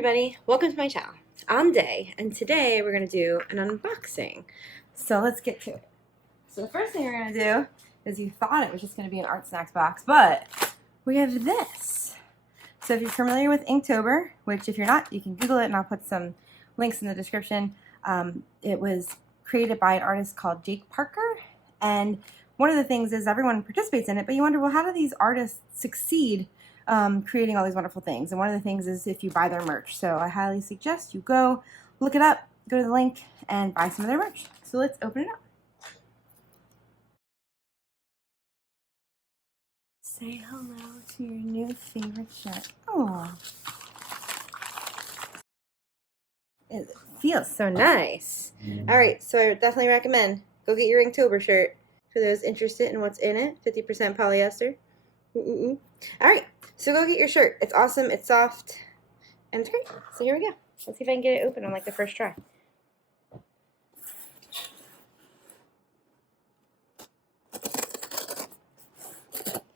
everybody, welcome to my channel. I'm Day, and today we're going to do an unboxing. So let's get to it. So the first thing we're going to do is you thought it was just going to be an ArtSnacks box, but we have this. So if you're familiar with Inktober, which if you're not, you can Google it and I'll put some links in the description. It was created by an artist called Jake Parker, and one of the things is everyone participates in it, but you wonder, well, how do these artists succeed creating all these wonderful things? And one of the things is if you buy their merch. So I highly suggest you go look it up, go to the link, and buy some of their merch. So let's open it up. Say hello to your new favorite shirt. Oh, it feels so nice. All right, so I definitely recommend go get your Inktober shirt for those interested in what's in it. 50% polyester. All right, so go get your shirt. It's awesome, it's soft, and it's great. So here we go. Let's see if I can get it open on like the first try.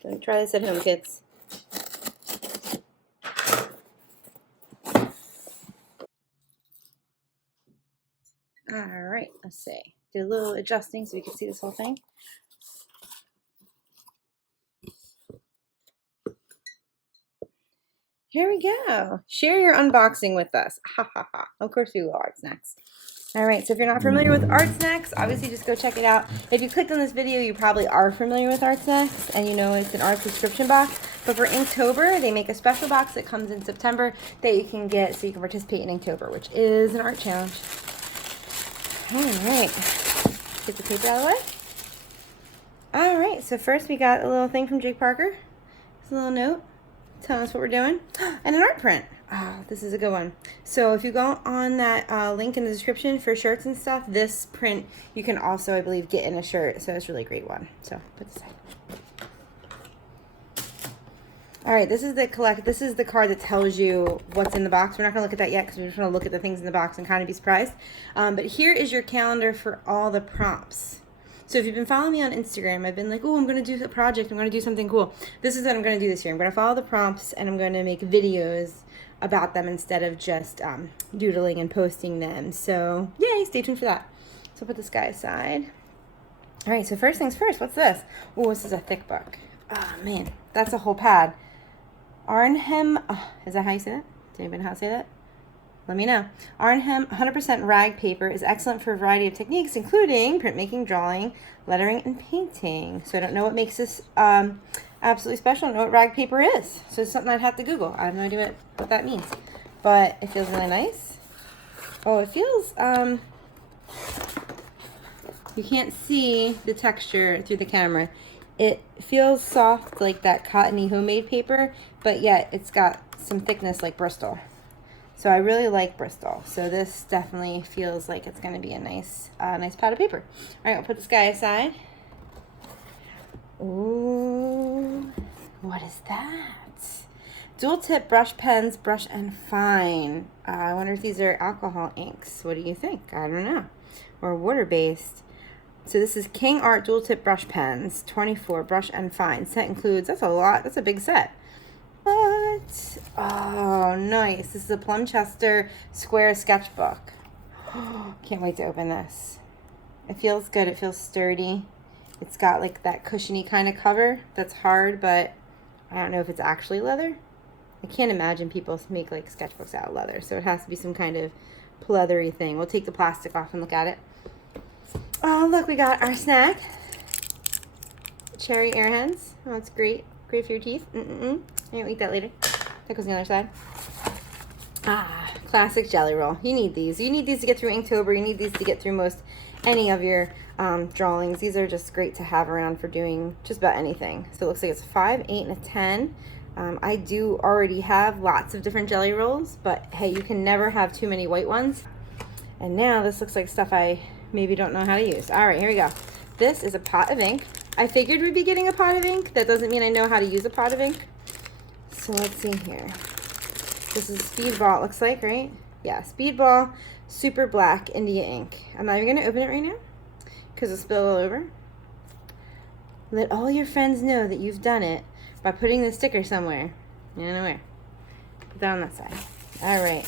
Don't try this at home, kids. All right, let's see. Do a little adjusting so you can see this whole thing. Here we go. Share your unboxing with us. Ha ha ha. Of course we will, ArtSnacks. All right, so if you're not familiar with ArtSnacks, obviously just go check it out. If you clicked on this video, you probably are familiar with ArtSnacks, and you know it's an art subscription box. But for Inktober, they make a special box that comes in September that you can get so you can participate in Inktober, which is an art challenge. All right, get the paper out of the way. All right, so first we got a little thing from Jake Parker. It's a little note telling us what we're doing, and an art print. Oh, this is a good one. So if you go on that link in the description for shirts and stuff, this print you can also, I believe, get in a shirt. So it's a really great one. So put this aside. All right, this is the card that tells you what's in the box. We're not gonna look at that yet because we're just gonna look at the things in the box and kind of be surprised. But here is your calendar for all the prompts. So if you've been following me on Instagram, I've been like, oh, I'm going to do a project. I'm going to do something cool. This is what I'm going to do this year. I'm going to follow the prompts, and I'm going to make videos about them instead of just doodling and posting them. So yay, stay tuned for that. So I'll put this guy aside. All right, so first things first, what's this? Oh, this is a thick book. Oh, man, that's a whole pad. Arnhem, is that how you say that? Does anybody know how to say that? Let me know. Arnhem 100% rag paper is excellent for a variety of techniques, including printmaking, drawing, lettering, and painting. So I don't know what makes this absolutely special. I don't know what rag paper is. So it's something I'd have to Google. I have no idea what that means. But it feels really nice. Oh, it feels, you can't see the texture through the camera. It feels soft like that cottony homemade paper, but yet it's got some thickness like Bristol. So I really like Bristol. So this definitely feels like it's going to be a nice pad of paper. All right, we'll put this guy aside. Ooh, what is that? Dual tip brush pens, brush and fine. I wonder if these are alcohol inks. What do you think? I don't know. Or water-based. So this is King Art dual tip brush pens, 24 brush and fine. Set includes, that's a lot, that's a big set. What? Oh, nice. This is a Plumchester Square Sketchbook. Can't wait to open this. It feels good. It feels sturdy. It's got like that cushiony kind of cover that's hard, but I don't know if it's actually leather. I can't imagine people make like sketchbooks out of leather, so it has to be some kind of pleathery thing. We'll take the plastic off and look at it. Oh, look, we got our snack. Cherry Airheads. Oh, it's great. Great for your teeth. I'll eat that later. That goes on the other side. Ah, classic jelly roll. You need these. You need these to get through Inktober. You need these to get through most any of your drawings. These are just great to have around for doing just about anything. So it looks like it's a 5, 8, and a 10. I do already have lots of different jelly rolls, but hey, you can never have too many white ones. And now this looks like stuff I maybe don't know how to use. All right, here we go. This is a pot of ink. I figured we'd be getting a pot of ink. That doesn't mean I know how to use a pot of ink. So let's see here. This is Speedball, it looks like, right? Yeah, Speedball Super Black India ink. I'm not even going to open it right now because it'll spill all over. Let all your friends know that you've done it by putting the sticker somewhere. You don't know where. Put that on that side. All right.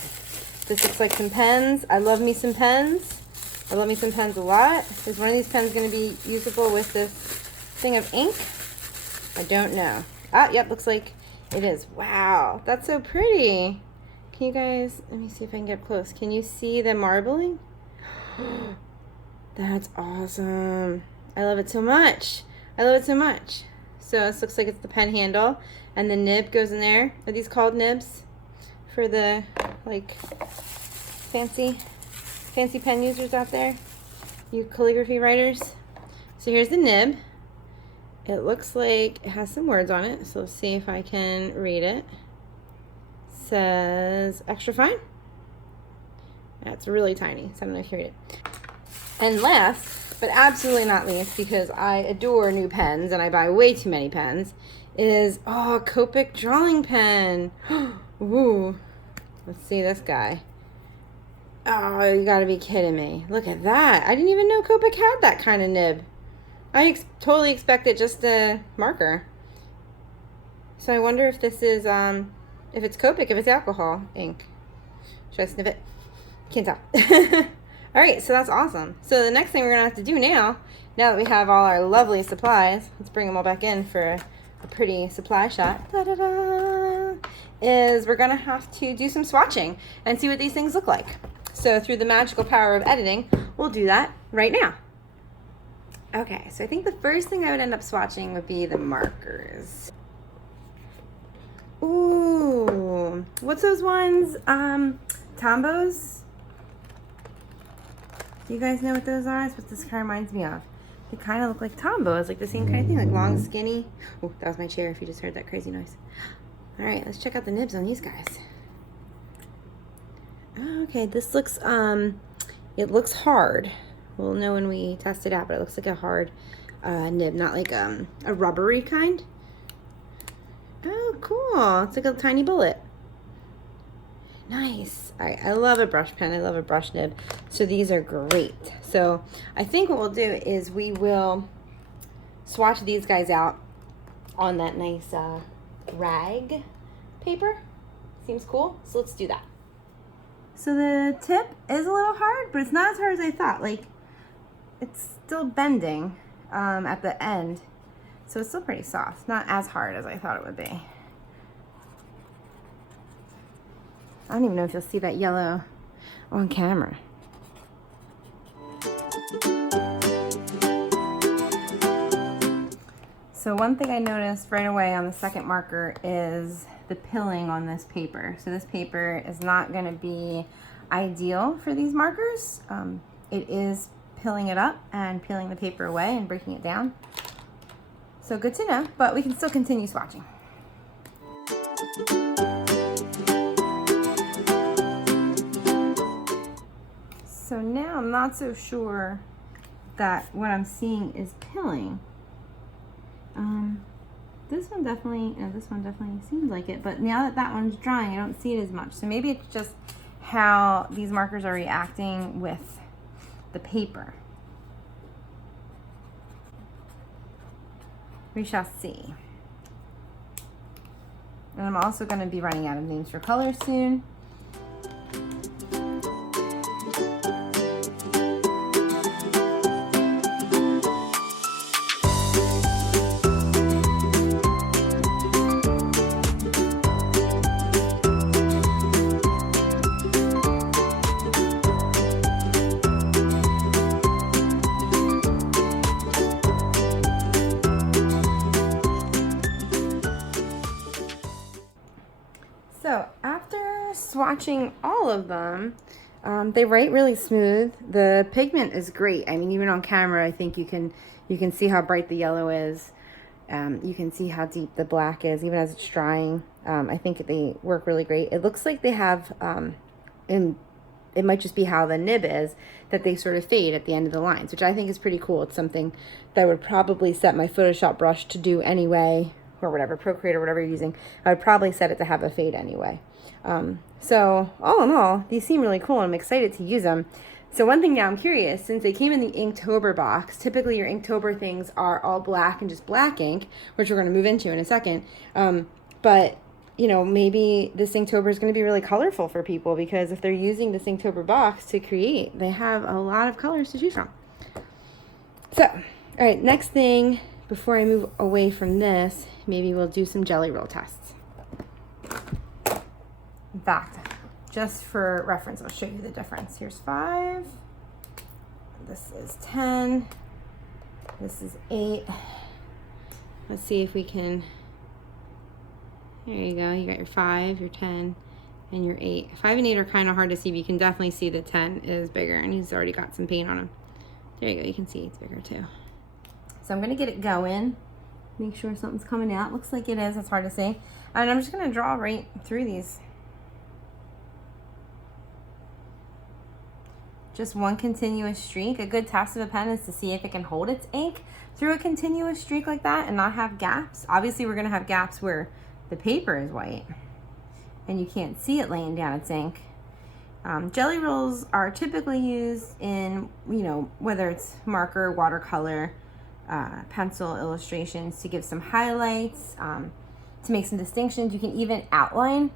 This looks like some pens. I love me some pens. I love me some pens a lot. Is one of these pens going to be usable with this thing of ink? I don't know. Ah, yep, looks like it is. Wow, that's so pretty. Can you guys, let me see if I can get up close. Can you see the marbling? That's awesome. I love it so much. I love it so much. So this looks like it's the pen handle, and the nib goes in there. Are these called nibs for the like fancy pen users out there? You calligraphy writers. So here's the nib. It looks like it has some words on it, so let's see if I can read it. Says extra fine. That's really tiny, so I don't know if you read it. And last, but absolutely not least, because I adore new pens and I buy way too many pens, is, oh, Copic drawing pen. Ooh, let's see this guy. Oh, you gotta be kidding me. Look at that. I didn't even know Copic had that kind of nib. I totally expected just a marker. So I wonder if this is, if it's Copic, if it's alcohol ink. Should I sniff it? Can't tell. All right, so that's awesome. So the next thing we're gonna have to do now that we have all our lovely supplies, let's bring them all back in for a pretty supply shot, is we're gonna have to do some swatching and see what these things look like. So through the magical power of editing, we'll do that right now. Okay, so I think the first thing I would end up swatching would be the markers. Ooh, what's those ones? Tombos? Do you guys know what those are? That's what this kind of reminds me of. They kind of look like Tombos, like the same kind of thing, like long, skinny. Oh, that was my chair if you just heard that crazy noise. All right, let's check out the nibs on these guys. Okay, this looks, it looks hard. We'll know when we test it out, but it looks like a hard nib, not like a rubbery kind. Oh, cool. It's like a tiny bullet. Nice. All right, I love a brush pen. I love a brush nib. So these are great. So I think what we'll do is we will swatch these guys out on that nice rag paper. Seems cool. So let's do that. So the tip is a little hard, but it's not as hard as I thought. Like, it's still bending at the end. So it's still pretty soft. Not as hard as I thought it would be. I don't even know if you'll see that yellow on camera. So one thing I noticed right away on the second marker is the pilling on this paper. So this paper is not going to be ideal for these markers. It is pilling it up and peeling the paper away and breaking it down. So good to know, but we can still continue swatching. So now I'm not so sure that what I'm seeing is pilling. This one definitely seems like it, but now that that one's drying, I don't see it as much. So maybe it's just how these markers are reacting with the paper. We shall see. And I'm also going to be running out of names for colors soon. So after swatching all of them, they write really smooth. The pigment is great. I mean, even on camera, I think you can see how bright the yellow is. You can see how deep the black is, even as it's drying. I think they work really great. It looks like they have, and it might just be how the nib is, that they sort of fade at the end of the lines, which I think is pretty cool. It's something that I would probably set my Photoshop brush to do anyway, or whatever, Procreate or whatever you're using. I would probably set it to have a fade anyway. So all in all, these seem really cool and I'm excited to use them. So one thing now I'm curious, since they came in the Inktober box, typically your Inktober things are all black and just black ink, which we're going to move into in a second. But you know, maybe this Inktober is going to be really colorful for people, because if they're using this Inktober box to create, they have a lot of colors to choose from. So, all right, next thing, before I move away from this, maybe we'll do some jelly roll tests. In fact, just for reference, I'll show you the difference. Here's 5. This is 10. This is 8. Let's see if we can. There you go. You got your 5, your 10, and your 8. 5 and 8 are kind of hard to see, but you can definitely see the 10 is bigger, and he's already got some paint on him. There you go. You can see it's bigger too. So I'm going to get it going. Make sure something's coming out. Looks like it is. It's hard to see. And I'm just going to draw right through these. Just one continuous streak. A good test of a pen is to see if it can hold its ink through a continuous streak like that and not have gaps. Obviously, we're going to have gaps where the paper is white and you can't see it laying down its ink. Jelly rolls are typically used in, you know, whether it's marker, watercolor, pencil illustrations, to give some highlights, to make some distinctions. You can even outline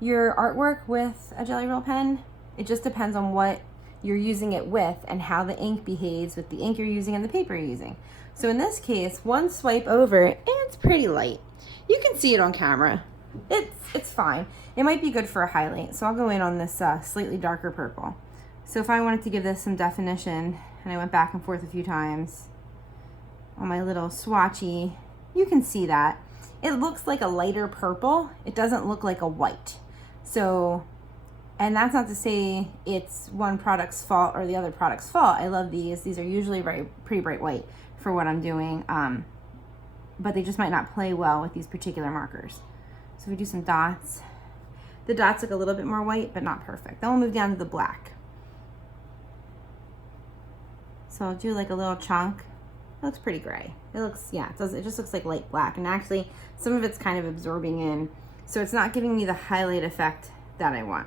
your artwork with a jelly roll pen. It just depends on what you're using it with and how the ink behaves with the ink you're using and the paper you're using. So in this case, one swipe over and it's pretty light. You can see it on camera. It's fine. It might be good for a highlight. So I'll go in on this slightly darker purple. So if I wanted to give this some definition, and I went back and forth a few times on my little swatchy, you can see that. It looks like a lighter purple. It doesn't look like a white. So, and that's not to say it's one product's fault or the other product's fault. I love these. These are usually pretty bright white for what I'm doing, but they just might not play well with these particular markers. So we do some dots. The dots look a little bit more white, but not perfect. Then we'll move down to the black. So I'll do like a little chunk. It looks pretty gray. It looks, yeah, it does. It just looks like light black, and actually some of it's kind of absorbing in, so it's not giving me the highlight effect that I want.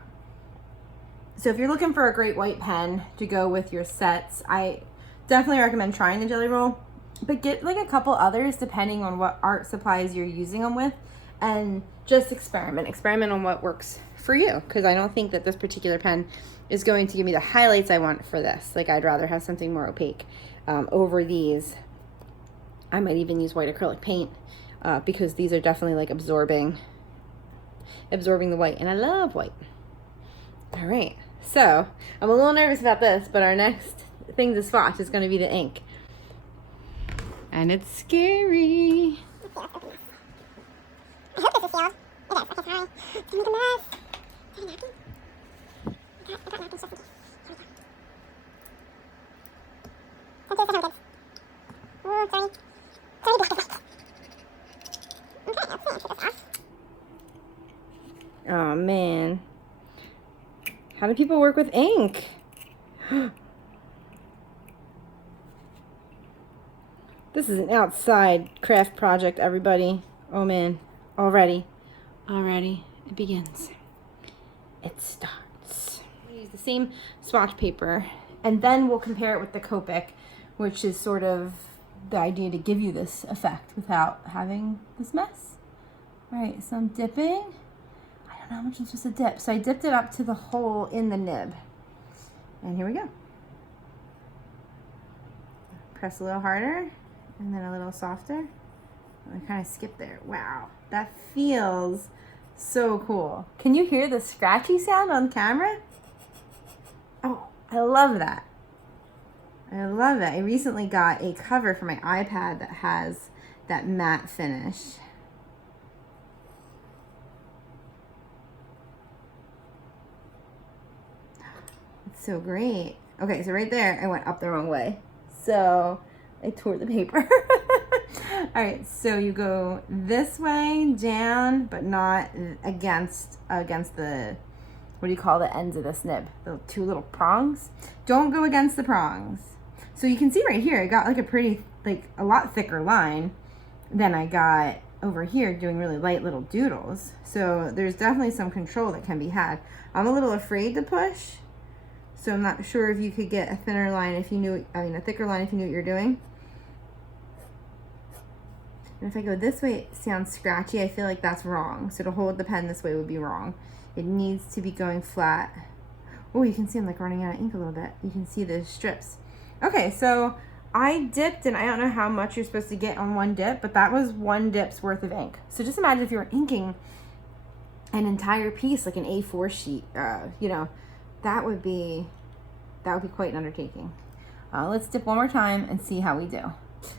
So if you're looking for a great white pen to go with your sets, I definitely recommend trying the jelly roll, but get like a couple others depending on what art supplies you're using them with, and just experiment on what works for you, because I don't think that this particular pen is going to give me the highlights I want for this. Like, I'd rather have something more opaque over these. I might even use white acrylic paint because these are definitely like absorbing the white, and I love white. All right, so I'm a little nervous about this, but our next thing to swatch is going to be the ink, and it's scary. I hope this is sealed. It is. Okay, sorry. It's gonna make a mess. Is that a napkin? I got napkins just in case. Here we go. Don't do this again. Oh, sorry. Sorry, black is white. Okay, let's see. Take this off. Oh man, how do people work with ink? This is an outside craft project, everybody. Oh man, already it begins. It starts. We use the same swatch paper, and then we'll compare it with the Copic, which is sort of the idea to give you this effect without having this mess. All right, so I'm dipping. I don't know how much I'm supposed to dip. So I dipped it up to the hole in the nib. And here we go. Press a little harder and then a little softer. I kind of skipped there. Wow, that feels so cool. Can you hear the scratchy sound on camera? Oh, I love that. I love it. I recently got a cover for my iPad that has that matte finish. It's so great. Okay, so right there, I went up the wrong way. So I tore the paper. All right, so you go this way down, but not against the, what do you call the ends of this nib? The two little prongs. Don't go against the prongs. So you can see right here, I got like a pretty, like a lot thicker line than I got over here doing really light little doodles. So there's definitely some control that can be had. I'm a little afraid to push, so I'm not sure if you could get a thinner line if you knew, a thicker line if you knew what you're doing. And if I go this way, it sounds scratchy. I feel like that's wrong. So to hold the pen this way would be wrong. It needs to be going flat. Oh, you can see I'm like running out of ink a little bit. You can see the strips. Okay, so I dipped, and I don't know how much you're supposed to get on one dip, but that was one dip's worth of ink. So just imagine if you were inking an entire piece, like an A4 sheet, you know, that would be quite an undertaking. Let's dip one more time and see how we do.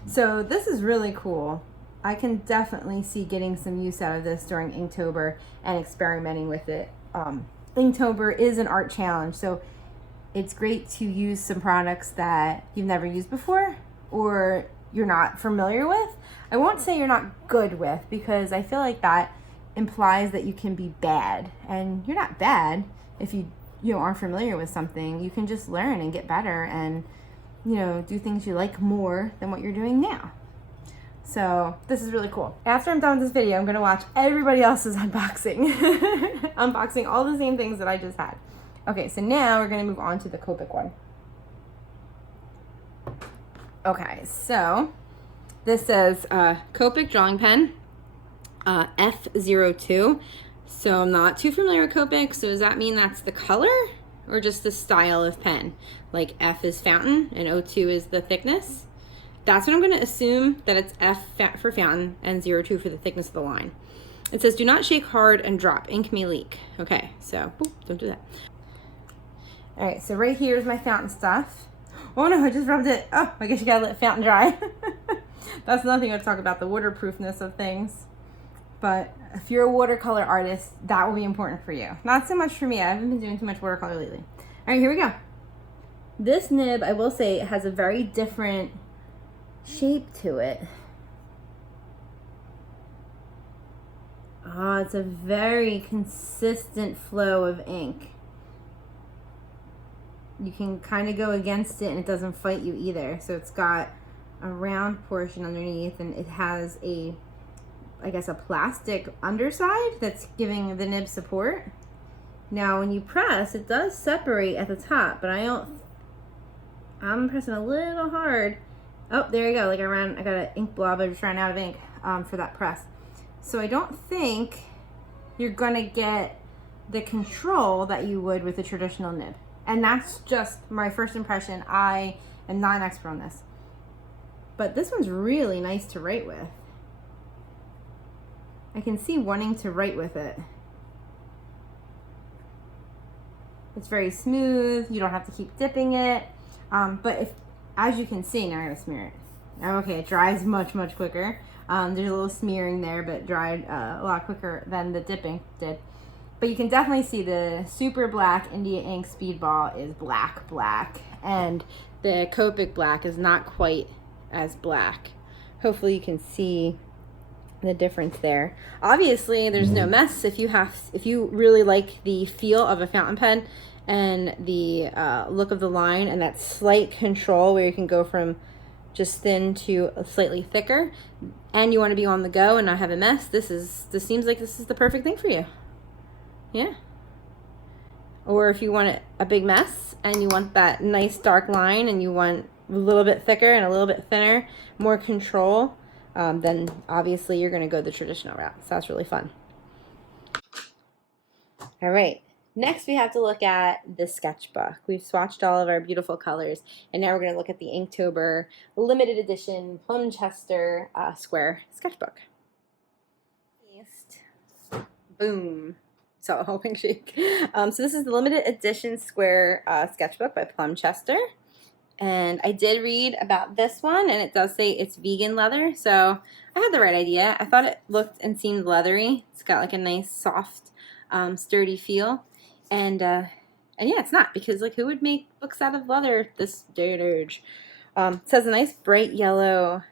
So this is really cool. I can definitely see getting some use out of this during Inktober and experimenting with it. Inktober is an art challenge, so it's great to use some products that you've never used before or you're not familiar with. I won't say you're not good with, because I feel like that implies that you can be bad, and you're not bad if you aren't familiar with something. You can just learn and get better and, you know, do things you like more than what you're doing now. So this is really cool. After I'm done with this video, I'm gonna watch everybody else's unboxing. Unboxing all the same things that I just had. Okay, so now we're gonna move on to the Copic one. Okay, so this says Copic drawing pen, F02. So I'm not too familiar with Copic, so does that mean that's the color or just the style of pen? Like F is fountain and O2 is the thickness? That's what I'm going to assume, that it's F for fountain and 02 for the thickness of the line. It says, do not shake hard and drop. Ink may leak. Okay, so boop, don't do that. All right, so right here is my fountain stuff. Oh no, I just rubbed it. Oh, I guess you gotta let fountain dry. That's another thing I'll talk about, the waterproofness of things. But if you're a watercolor artist, that will be important for you. Not so much for me. I haven't been doing too much watercolor lately. All right, here we go. This nib, I will say, has a very different shape to it. It's a very consistent flow of ink. You can kind of go against it and it doesn't fight you either. So it's got a round portion underneath, and it has a, I guess, a plastic underside that's giving the nib support. Now when you press, it does separate at the top, but I'm pressing a little hard. Oh, there you go. Like I got an ink blob. I just ran out of ink for that press. So I don't think you're gonna get the control that you would with a traditional nib. And that's just my first impression. I am not an expert on this. But this one's really nice to write with. I can see wanting to write with it. It's very smooth. You don't have to keep dipping it. But if, as you can see, now I'm gonna smear it. Okay, it dries much, much quicker. There's a little smearing there, but it dried a lot quicker than the dipping did. But you can definitely see the super black India ink Speedball is black, and the Copic black is not quite as black. Hopefully you can see the difference there. Obviously there's no mess if you really like the feel of a fountain pen and the look of the line and that slight control where you can go from just thin to a slightly thicker, and you want to be on the go and not have a mess. This seems like this is the perfect thing for you. Yeah. Or if you want a big mess and you want that nice dark line and you want a little bit thicker and a little bit thinner, more control, then obviously you're going to go the traditional route. So that's really fun. All right. Next we have to look at the sketchbook. We've swatched all of our beautiful colors, and now we're going to look at the Inktober limited edition Plumchester square sketchbook. Boom. So a whole pink shake. So this is the limited edition square sketchbook by Plumchester. And I did read about this one, and it does say it's vegan leather, so I had the right idea. I thought it looked and seemed leathery. It's got like a nice soft, sturdy feel. And yeah, it's not, because like who would make books out of leather this day and age? It says a nice bright yellow,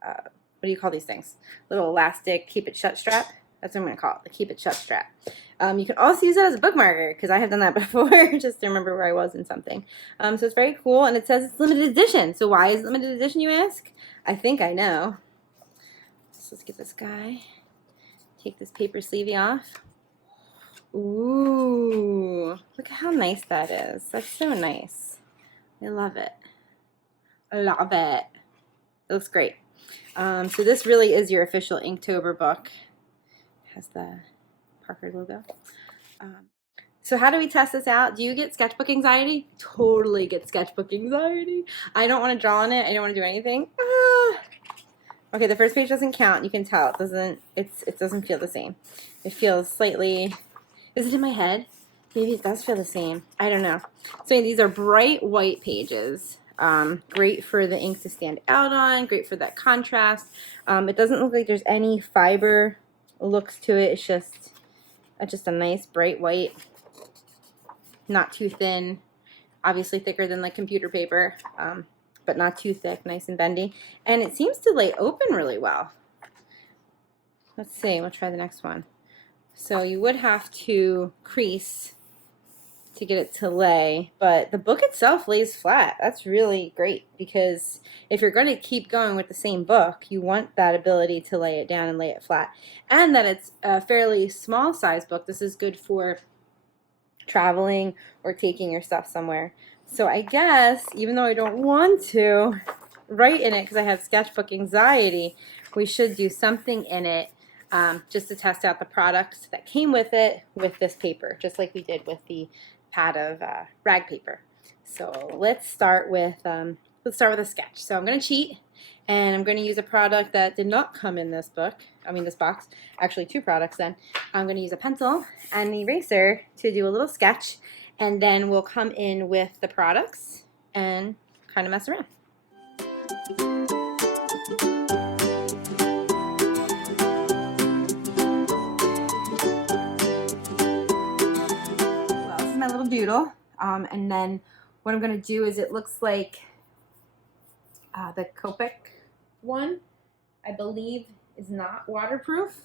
what do you call these things? Little elastic keep it shut strap. That's what I'm going to call it, the keep it shut strap. You can also use it as a bookmarker, because I have done that before, just to remember where I was in something. So it's very cool, and it says it's limited edition. So why is it limited edition, you ask? I think I know. So let's get this guy. Take this paper sleevey off. Ooh, look at how nice that is. That's so nice. I love it. I love it. It looks great. So this really is your official Inktober book. It has the Parker logo. So how do we test this out? Do you get sketchbook anxiety? Totally get sketchbook anxiety. I don't want to draw on it. I don't want to do anything. Ah. Okay, the first page doesn't count. You can tell it doesn't. It doesn't feel the same. It feels slightly. Is it in my head? Maybe it does feel the same. I don't know. So these are bright white pages. Great for the ink to stand out on. Great for that contrast. It doesn't look like there's any fiber looks to it. It's just a nice bright white. Not too thin. Obviously thicker than like computer paper. But not too thick, nice and bendy. And it seems to lay open really well. Let's see, we'll try the next one. So you would have to crease to get it to lay, but the book itself lays flat. That's really great, because if you're going to keep going with the same book, you want that ability to lay it down and lay it flat. And that it's a fairly small size book. This is good for traveling or taking your stuff somewhere. So I guess, even though I don't want to write in it because I have sketchbook anxiety, we should do something in it just to test out the products that came with it with this paper, just like we did with the pad of rag paper. So let's start with a sketch. So I'm going to cheat, and I'm going to use a product that did not come in this this box. Actually, two products then. I'm going to use a pencil and an eraser to do a little sketch, and then we'll come in with the products and kind of mess around. Well, this is my little doodle, and then what I'm going to do is, it looks like the Copic one, I believe, is not waterproof.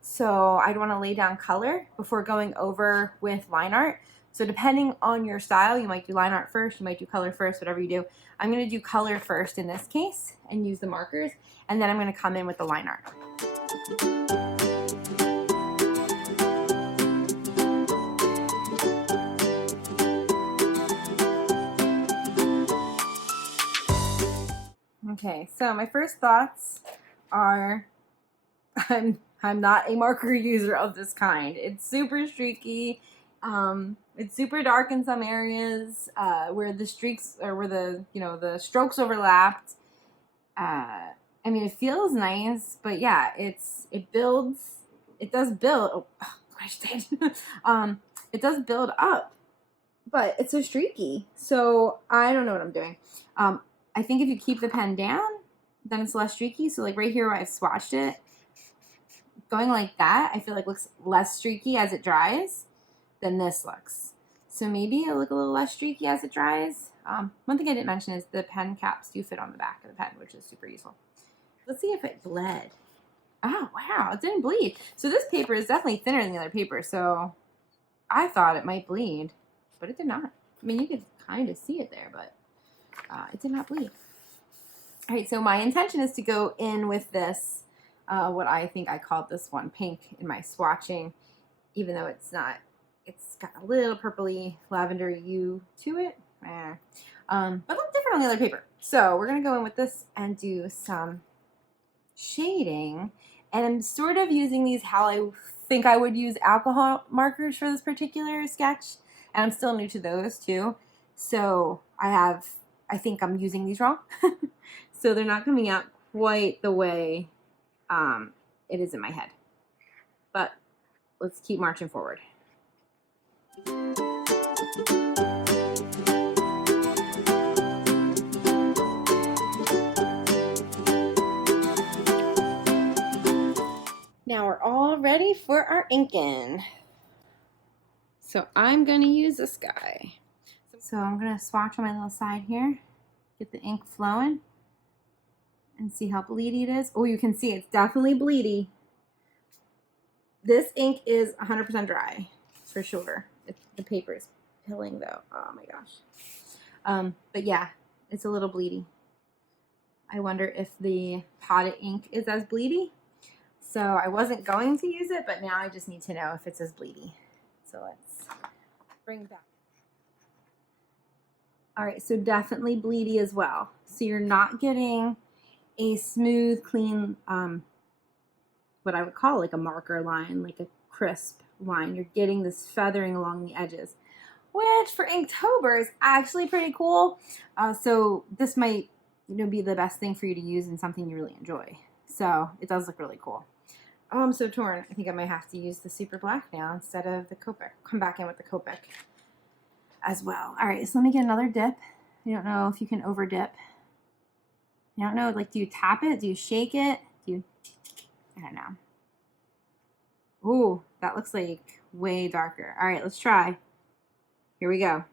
So I'd want to lay down color before going over with line art. So depending on your style, you might do line art first, you might do color first, whatever you do. I'm going to do color first in this case and use the markers, and then I'm going to come in with the line art. Okay, so my first thoughts are, I'm not a marker user of this kind. It's super streaky. It's super dark in some areas where the streaks, or where the strokes overlapped. I mean, it feels nice, but yeah, it does build. Oh, it does build up, but it's so streaky. So I don't know what I'm doing. I think if you keep the pen down, then it's less streaky. So like right here where I've swatched it, going like that, I feel like looks less streaky as it dries than this looks. So maybe it'll look a little less streaky as it dries. One thing I didn't mention is the pen caps do fit on the back of the pen, which is super useful. Let's see if it bled. Oh, wow, it didn't bleed. So this paper is definitely thinner than the other paper, so I thought it might bleed, but it did not. I mean, you could kind of see it there, but it did not bleed. All right, so my intention is to go in with this, what I think I called this one pink in my swatching, even though it's not. It's got a little purpley lavender hue to it, but a little different on the other paper. So we're going to go in with this and do some shading. And I'm sort of using these how I think I would use alcohol markers for this particular sketch. And I'm still new to those too. So I think I'm using these wrong. So they're not coming out quite the way it is in my head. But let's keep marching forward. Now we're all ready for our inking. So I'm going to use this guy. So I'm going to swatch on my little side here, get the ink flowing, and see how bleedy it is. Oh, you can see it's definitely bleedy. This ink is 100% dry, for sure. The paper is pilling though. Oh my gosh. But yeah, it's a little bleedy. I wonder if the potted ink is as bleedy. So I wasn't going to use it, but now I just need to know if it's as bleedy. So let's bring it back. All right, so definitely bleedy as well. So you're not getting a smooth, clean, what I would call like a marker line, like a crisp line. You're getting this feathering along the edges, which for Inktober is actually pretty cool. So this might, be the best thing for you to use in something you really enjoy. So it does look really cool. Oh, I'm so torn. I think I might have to use the super black now instead of the Copic. Come back in with the Copic as well. All right, so let me get another dip. I don't know if you can over dip. I don't know, like, do you tap it? Do you shake it? I don't know. Ooh, that looks like way darker. All right, let's try. Here we go.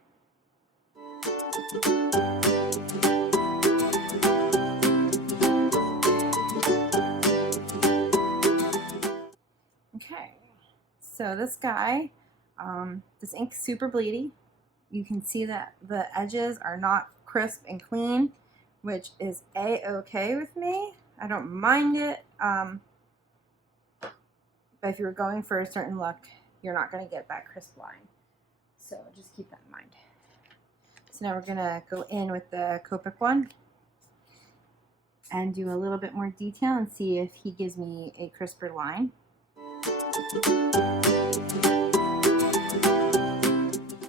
Okay, so this guy, this ink's super bleedy. You can see that the edges are not crisp and clean, which is a-okay with me. I don't mind it. But if you were going for a certain look, you're not going to get that crisp line. So just keep that in mind. So now we're going to go in with the Copic one and do a little bit more detail and see if he gives me a crisper line.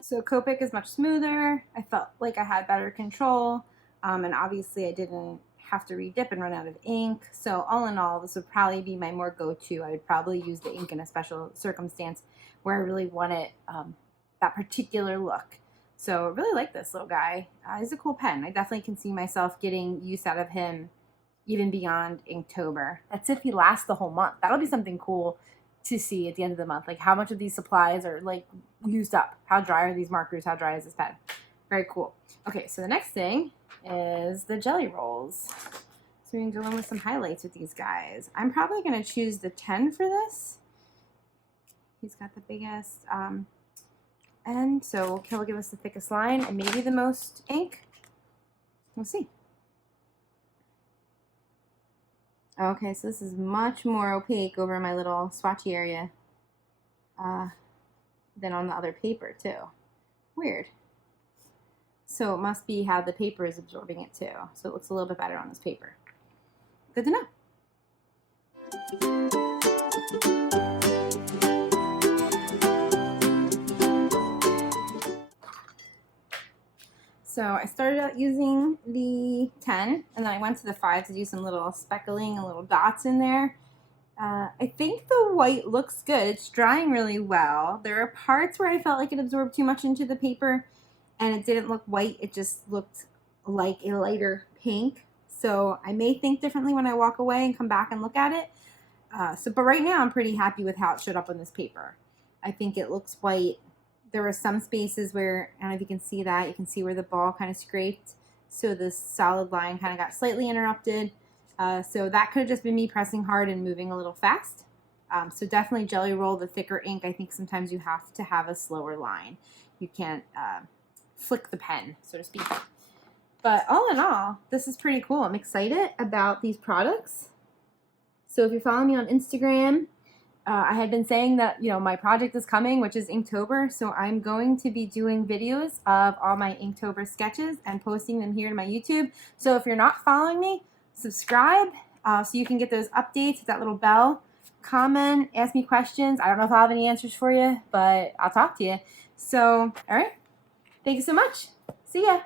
So Copic is much smoother. I felt like I had better control, and obviously I didn't have to re-dip and run out of ink. So all in all, this would probably be my more go-to. I would probably use the ink in a special circumstance where I really wanted that particular look. So I really like this little guy. He's a cool pen. I definitely can see myself getting use out of him even beyond Inktober. That's if he lasts the whole month. That'll be something cool to see at the end of the month, like how much of these supplies are like used up. How dry are these markers? How dry is this pen? Very cool. Okay, so the next thing is the jelly rolls. So we can go in with some highlights with these guys. I'm probably going to choose the 10 for this. He's got the biggest end, so he'll give us the thickest line and maybe the most ink. We'll see. Okay, so this is much more opaque over my little swatchy area than on the other paper too. Weird. So it must be how the paper is absorbing it too. So it looks a little bit better on this paper. Good to know. So I started out using the 10, and then I went to the 5 to do some little speckling and little dots in there. I think the white looks good. It's drying really well. There are parts where I felt like it absorbed too much into the paper, and it didn't look white. It just looked like a lighter pink. So I may think differently when I walk away and come back and look at it. But right now I'm pretty happy with how it showed up on this paper. I think it looks white. There were some spaces where, I don't know if you can see that, you can see where the ball kind of scraped. So this solid line kind of got slightly interrupted. So that could have just been me pressing hard and moving a little fast. So definitely jelly roll the thicker ink. I think sometimes you have to have a slower line. You can't flick the pen, so to speak. But all in all, this is pretty cool. I'm excited about these products. So if you're following me on Instagram, I had been saying that, my project is coming, which is Inktober. So I'm going to be doing videos of all my Inktober sketches and posting them here to my YouTube. So if you're not following me, subscribe so you can get those updates with that little bell. Comment, ask me questions. I don't know if I'll have any answers for you, but I'll talk to you. So, all right. Thank you so much. See ya.